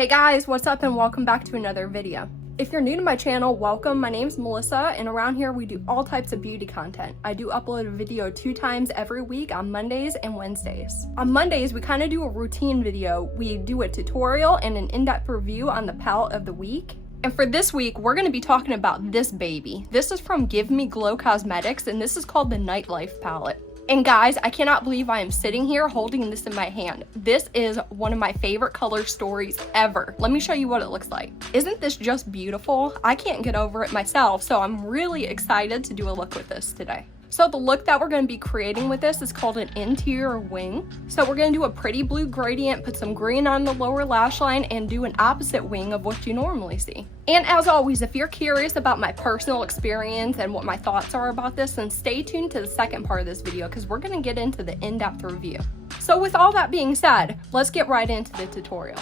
Hey guys, what's up and welcome back to another video. If you're new to my channel, welcome. My name's Melissa and around here we do all types of beauty content. I do upload a video 2 times every week on Mondays and Wednesdays. On Mondays, we kind of do a routine video. We do a tutorial and an in-depth review on the palette of the week. And for this week, we're going to be talking about this baby. This is from Give Me Glow Cosmetics and this is called the Nightlife palette. And guys, I cannot believe I am sitting here holding this in my hand. This is one of my favorite color stories ever. Let me show you what it looks like. Isn't this just beautiful? I can't get over it myself, so I'm really excited to do a look with this today. So the look that we're going to be creating with this is called an interior wing. So we're going to do a pretty blue gradient, put some green on the lower lash line, and do an opposite wing of what you normally see. And as always, if you're curious about my personal experience and what my thoughts are about this, then stay tuned to the second part of this video because we're going to get into the in-depth review. So with all that being said, let's get right into the tutorial.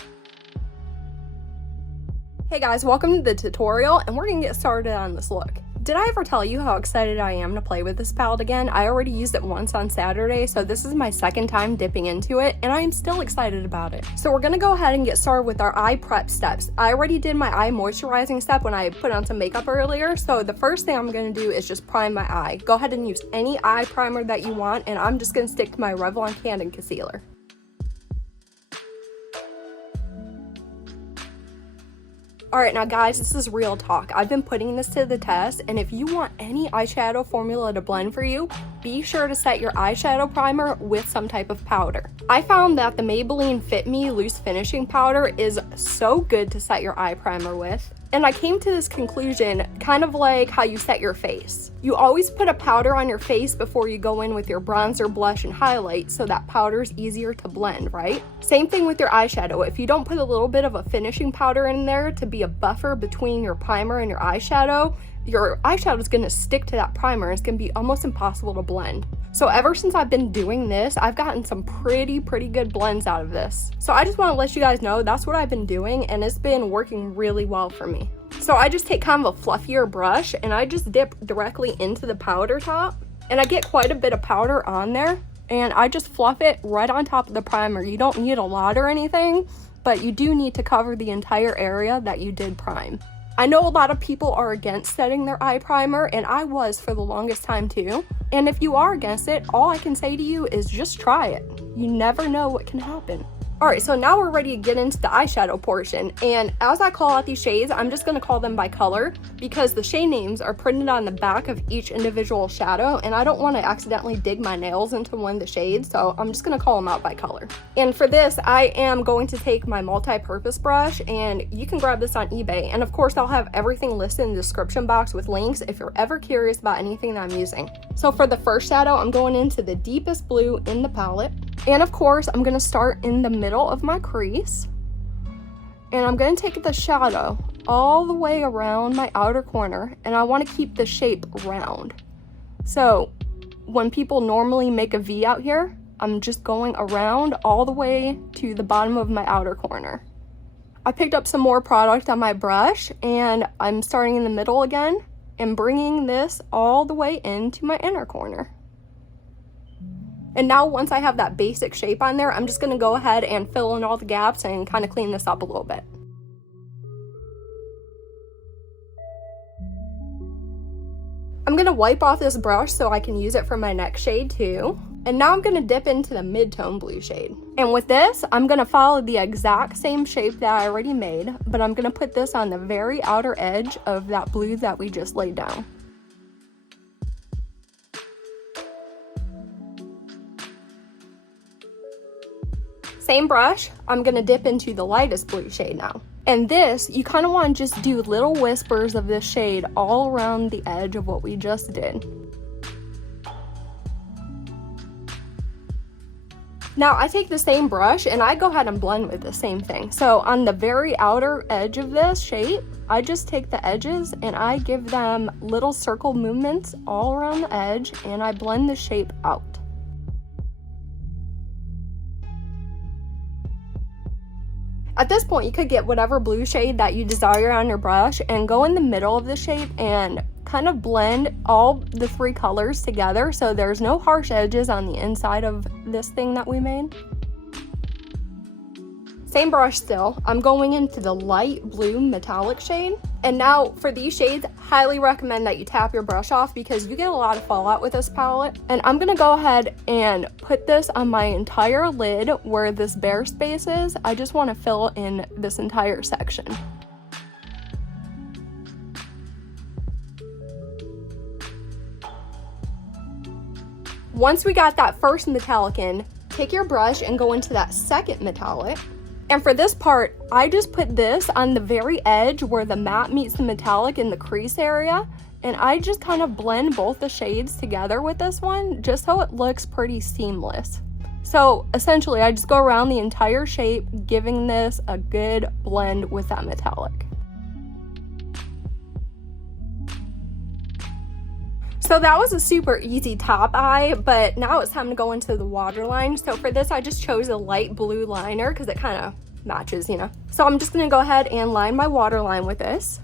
Hey guys, welcome to the tutorial and we're going to get started on this look. Did I ever tell you how excited I am to play with this palette again? I already used it once on Saturday, so this is my second time dipping into it, and I am still excited about it. So we're gonna go ahead and get started with our eye prep steps. I already did my eye moisturizing step when I put on some makeup earlier, so the first thing I'm gonna do is just prime my eye. Go ahead and use any eye primer that you want, and I'm just gonna stick to my Revlon Candid Concealer. Alright, now guys, this is real talk. I've been putting this to the test, and if you want any eyeshadow formula to blend for you, be sure to set your eyeshadow primer with some type of powder. I found that the Maybelline Fit Me Loose Finishing Powder is so good to set your eye primer with. And I came to this conclusion kind of like how you set your face. You always put a powder on your face before you go in with your bronzer, blush, and highlight so that powder is easier to blend, right? Same thing with your eyeshadow. If you don't put a little bit of a finishing powder in there to be a buffer between your primer and your eyeshadow is going to stick to that primer and it's going to be almost impossible to blend. So ever since I've been doing this, I've gotten some pretty good blends out of this. So I just want to let you guys know that's what I've been doing and it's been working really well for me. So I just take kind of a fluffier brush and I just dip directly into the powder top and I get quite a bit of powder on there and I just fluff it right on top of the primer. You don't need a lot or anything, but you do need to cover the entire area that you did prime. I know a lot of people are against setting their eye primer, and I was for the longest time too. And if you are against it, all I can say to you is just try it. You never know what can happen. Alright, so now we're ready to get into the eyeshadow portion, and as I call out these shades, I'm just going to call them by color because the shade names are printed on the back of each individual shadow, and I don't want to accidentally dig my nails into one of the shades, so I'm just going to call them out by color. And for this, I am going to take my multi-purpose brush, and you can grab this on eBay, and of course I'll have everything listed in the description box with links if you're ever curious about anything that I'm using. So for the first shadow, I'm going into the deepest blue in the palette. And of course, I'm going to start in the middle of my crease. And I'm going to take the shadow all the way around my outer corner. And I want to keep the shape round. So when people normally make a V out here, I'm just going around all the way to the bottom of my outer corner. I picked up some more product on my brush. And I'm starting in the middle again. And bringing this all the way into my inner corner. And now once I have that basic shape on there, I'm just going to go ahead and fill in all the gaps and kind of clean this up a little bit. I'm going to wipe off this brush so I can use it for my next shade too. And now I'm going to dip into the mid-tone blue shade. And with this, I'm going to follow the exact same shape that I already made, but I'm going to put this on the very outer edge of that blue that we just laid down. Same brush, I'm going to dip into the lightest blue shade now. And this, you kind of want to just do little whispers of this shade all around the edge of what we just did. Now I take the same brush and I go ahead and blend with the same thing. So on the very outer edge of this shape, I just take the edges and I give them little circle movements all around the edge and I blend the shape out. At this point, you could get whatever blue shade that you desire on your brush and go in the middle of the shape and kind of blend all the 3 colors together so there's no harsh edges on the inside of this thing that we made. same brush still, I'm going into the light blue metallic shade. And now for these shades, highly recommend that you tap your brush off because you get a lot of fallout with this palette. And I'm gonna go ahead and put this on my entire lid where this bare space is. I just wanna fill in this entire section. Once we got that first metallic in, take your brush and go into that second metallic. And for this part, I just put this on the very edge where the matte meets the metallic in the crease area. And I just kind of blend both the shades together with this one, just so it looks pretty seamless. So essentially, I just go around the entire shape, giving this a good blend with that metallic. So that was a super easy top eye, but now it's time to go into the waterline. So for this, I just chose a light blue liner because it kind of matches, you know. So I'm just gonna go ahead and line my waterline with this.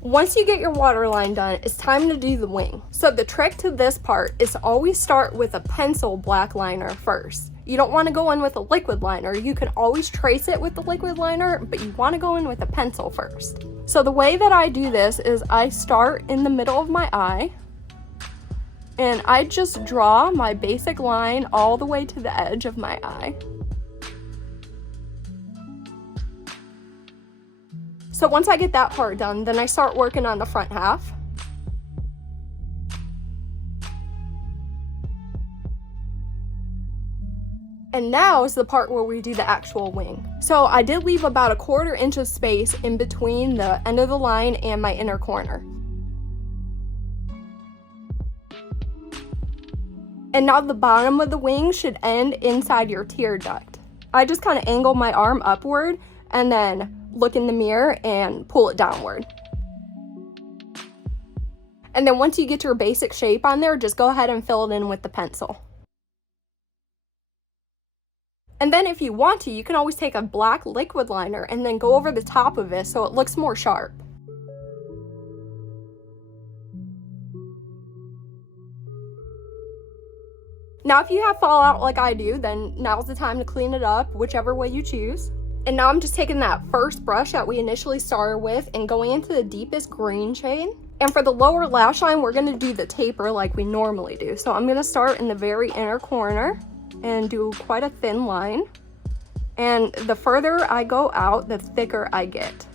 Once you get your waterline done, it's time to do the wing. So the trick to this part is to always start with a pencil black liner first. You don't want to go in with a liquid liner. You can always trace it with the liquid liner, but you want to go in with a pencil first. So the way that I do this is I start in the middle of my eye and I just draw my basic line all the way to the edge of my eye. So once I get that part done, then I start working on the front half. And now is the part where we do the actual wing. So I did leave about 1/4 inch of space in between the end of the line and my inner corner. And now the bottom of the wing should end inside your tear duct. I just kind of angle my arm upward and then look in the mirror and pull it downward. And then once you get your basic shape on there, just go ahead and fill it in with the pencil. And then if you want to, you can always take a black liquid liner and then go over the top of it so it looks more sharp. Now if you have fallout like I do, then now's the time to clean it up, whichever way you choose. And now I'm just taking that first brush that we initially started with and going into the deepest green shade. And for the lower lash line, we're gonna do the taper like we normally do. So I'm gonna start in the very inner corner and do quite a thin line. And the further I go out, the thicker I get.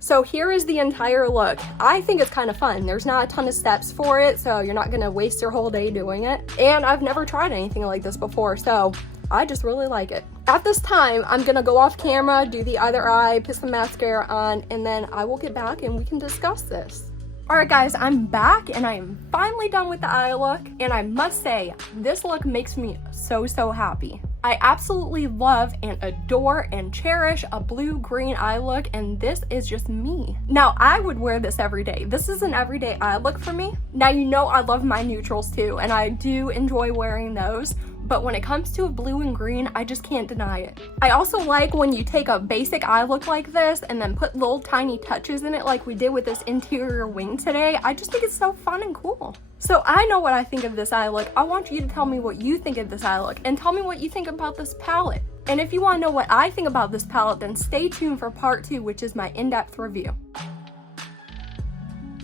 So here is the entire look. I think it's kind of fun. There's not a ton of steps for it, so you're not gonna waste your whole day doing it. And I've never tried anything like this before, so I just really like it. At this time, I'm gonna go off camera, do the other eye, put some mascara on, and then I will get back and we can discuss this. Alright guys, I'm back and I am finally done with the eye look, and I must say, this look makes me so happy. I absolutely love and adore and cherish a blue-green eye look, and this is just me. Now, I would wear this every day. This is an everyday eye look for me. Now, you know I love my neutrals too, and I do enjoy wearing those. But when it comes to a blue and green, I just can't deny it. I also like when you take a basic eye look like this and then put little tiny touches in it like we did with this interior wing today. I just think it's so fun and cool. So I know what I think of this eye look. I want you to tell me what you think of this eye look and tell me what you think about this palette. And if you want to know what I think about this palette, then stay tuned for part 2, which is my in-depth review.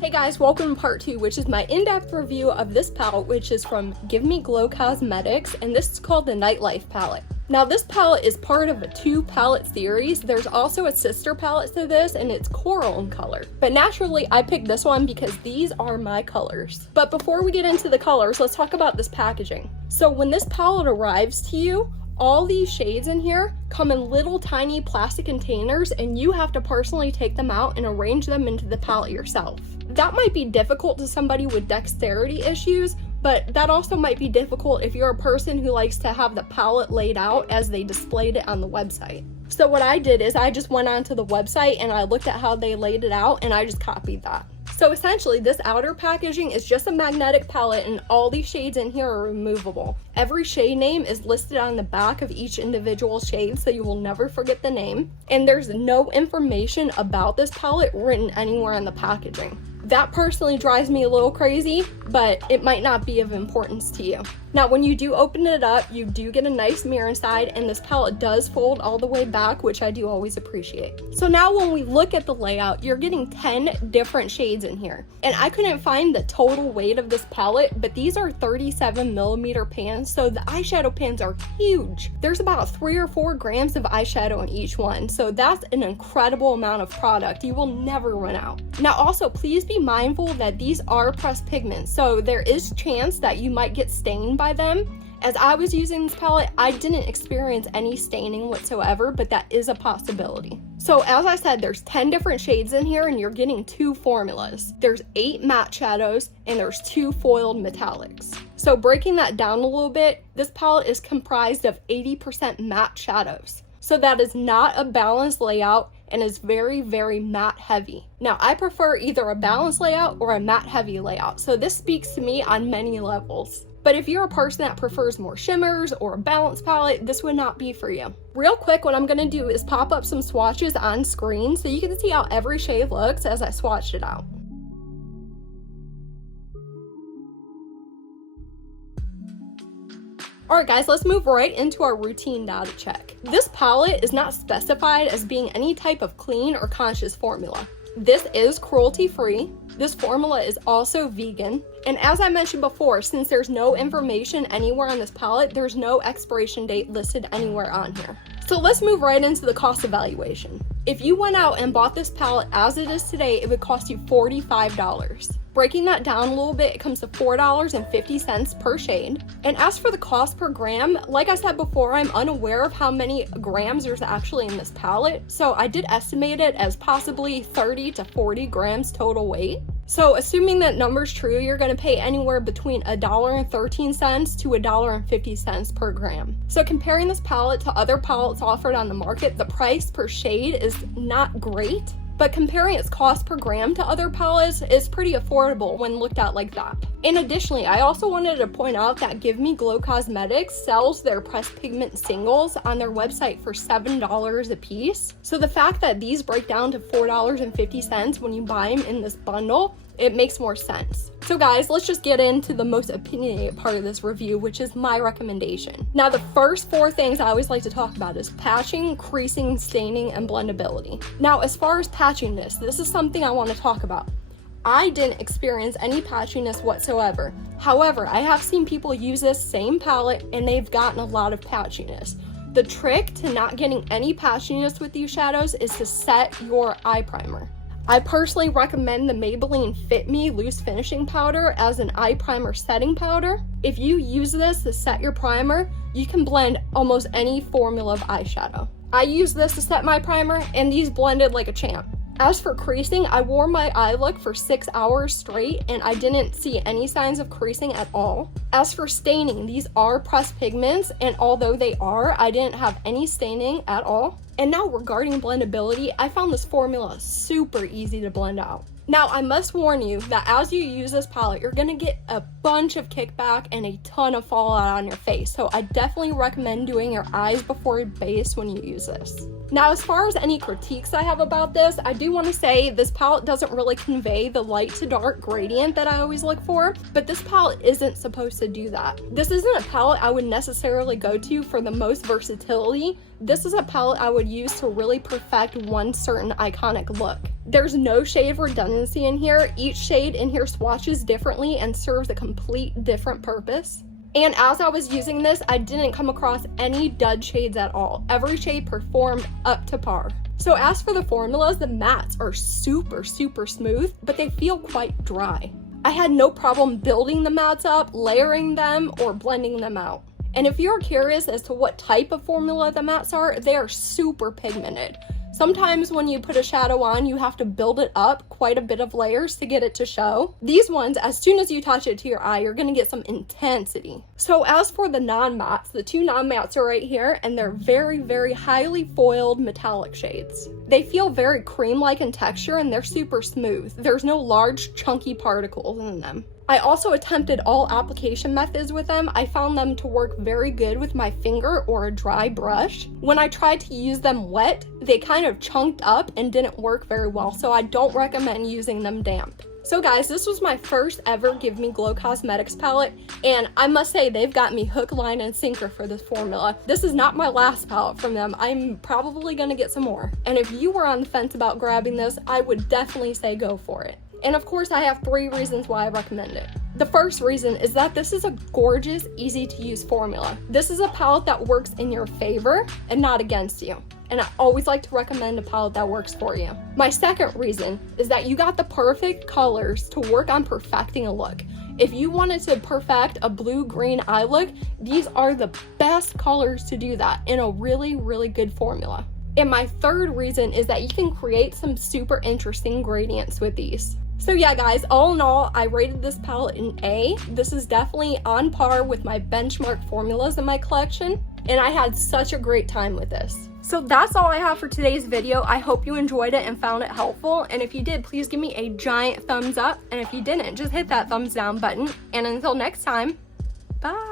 Hey guys, welcome to part 2, which is my in-depth review of this palette, which is from Give Me Glow Cosmetics, and this is called the Nightlife palette. Now this palette is part of a 2-palette series. There's also a sister palette to this, and it's coral in color. But naturally, I picked this one because these are my colors. But before we get into the colors, let's talk about this packaging. So when this palette arrives to you, all these shades in here come in little tiny plastic containers, and you have to personally take them out and arrange them into the palette yourself. That might be difficult to somebody with dexterity issues, but that also might be difficult if you're a person who likes to have the palette laid out as they displayed it on the website. So what I did is I just went onto the website and I looked at how they laid it out and I just copied that. So essentially this outer packaging is just a magnetic palette, and all these shades in here are removable. Every shade name is listed on the back of each individual shade, so you will never forget the name. And there's no information about this palette written anywhere on the packaging. That personally drives me a little crazy, but it might not be of importance to you. Now, when you do open it up, you do get a nice mirror inside, and this palette does fold all the way back, which I do always appreciate. So now when we look at the layout, you're getting 10 different shades in here. And I couldn't find the total weight of this palette, but these are 37mm pans, so the eyeshadow pans are huge. There's about 3 or 4 grams of eyeshadow in each one, so that's an incredible amount of product. You will never run out. Now also, please be mindful that these are pressed pigments, so there is chance that you might get stained by them. As I was using this palette, I didn't experience any staining whatsoever, but that is a possibility. So as I said, there's 10 different shades in here, and you're getting 2 formulas. There's 8 matte shadows, and there's 2 foiled metallics. So breaking that down a little bit, this palette is comprised of 80% matte shadows. So that is not a balanced layout and is very, very matte heavy. Now, I prefer either a balanced layout or a matte heavy layout, so this speaks to me on many levels. But if you're a person that prefers more shimmers or a balanced palette, this would not be for you. Real quick, what I'm gonna do is pop up some swatches on screen so you can see how every shade looks as I swatched it out. Alright guys, let's move right into our routine data check. This palette is not specified as being any type of clean or conscious formula. This is cruelty-free. This formula is also vegan. And as I mentioned before, since there's no information anywhere on this palette, there's no expiration date listed anywhere on here. So let's move right into the cost evaluation. If you went out and bought this palette as it is today, it would cost you $45. Breaking that down a little bit, it comes to $4.50 per shade. And as for the cost per gram, like I said before, I'm unaware of how many grams there's actually in this palette, so I did estimate it as possibly 30 to 40 grams total weight. So assuming that number's true, you're going to pay anywhere between $1.13 to $1.50 per gram. So comparing this palette to other palettes offered on the market, the price per shade is not great, but comparing its cost per gram to other palettes is pretty affordable when looked at like that. And additionally, I also wanted to point out that Give Me Glow Cosmetics sells their pressed pigment singles on their website for $7 a piece. So the fact that these break down to $4.50 when you buy them in this bundle, it makes more sense. So guys, let's just get into the most opinionated part of this review, which is my recommendation. Now, the first 4 things I always like to talk about is patching, creasing, staining, and blendability. Now, as far as patchiness, this is something I want to talk about. I didn't experience any patchiness whatsoever. However, I have seen people use this same palette and they've gotten a lot of patchiness. The trick to not getting any patchiness with these shadows is to set your eye primer. I personally recommend the Maybelline Fit Me Loose Finishing Powder as an eye primer setting powder. If you use this to set your primer, you can blend almost any formula of eyeshadow. I use this to set my primer, and these blended like a champ. As for creasing, I wore my eye look for 6 hours straight and I didn't see any signs of creasing at all. As for staining, these are pressed pigments, and although they are, I didn't have any staining at all. And now regarding blendability, I found this formula super easy to blend out. Now, I must warn you that as you use this palette, you're gonna get a bunch of kickback and a ton of fallout on your face. So I definitely recommend doing your eyes before your base when you use this. Now, as far as any critiques I have about this, I do want to say this palette doesn't really convey the light to dark gradient that I always look for, but this palette isn't supposed to do that. This isn't a palette I would necessarily go to for the most versatility. This is a palette I would use to really perfect one certain iconic look. There's no shade redundancy in here. Each shade in here swatches differently and serves a complete different purpose. And as I was using this, I didn't come across any dud shades at all. Every shade performed up to par. So as for the formulas, the mattes are super smooth, but they feel quite dry. I had no problem building the mattes up, layering them, or blending them out. And if you're curious as to what type of formula the mattes are, they are super pigmented. Sometimes when you put a shadow on, you have to build it up quite a bit of layers to get it to show. These ones, as soon as you touch it to your eye, you're gonna get some intensity. So as for the non-mattes, the 2 non-mattes are right here, and they're very highly foiled metallic shades. They feel very cream-like in texture, and they're super smooth. There's no large chunky particles in them. I also attempted all application methods with them. I found them to work very good with my finger or a dry brush. When I tried to use them wet, they kind of chunked up and didn't work very well, so I don't recommend using them damp. So guys, this was my first ever Give Me Glow Cosmetics palette, and I must say they've got me hook, line, and sinker for this formula. This is not my last palette from them. I'm probably gonna get some more. And if you were on the fence about grabbing this, I would definitely say go for it. And of course, I have 3 reasons why I recommend it. The first reason is that this is a gorgeous, easy to use formula. This is a palette that works in your favor and not against you. And I always like to recommend a palette that works for you. My second reason is that you got the perfect colors to work on perfecting a look. If you wanted to perfect a blue-green eye look, these are the best colors to do that in a really, really good formula. And my third reason is that you can create some super interesting gradients with these. So yeah guys, all in all, I rated this palette an A. This is definitely on par with my benchmark formulas in my collection, and I had such a great time with this. So that's all I have for today's video. I hope you enjoyed it and found it helpful, and if you did, please give me a giant thumbs up, and if you didn't, just hit that thumbs down button. And until next time, bye!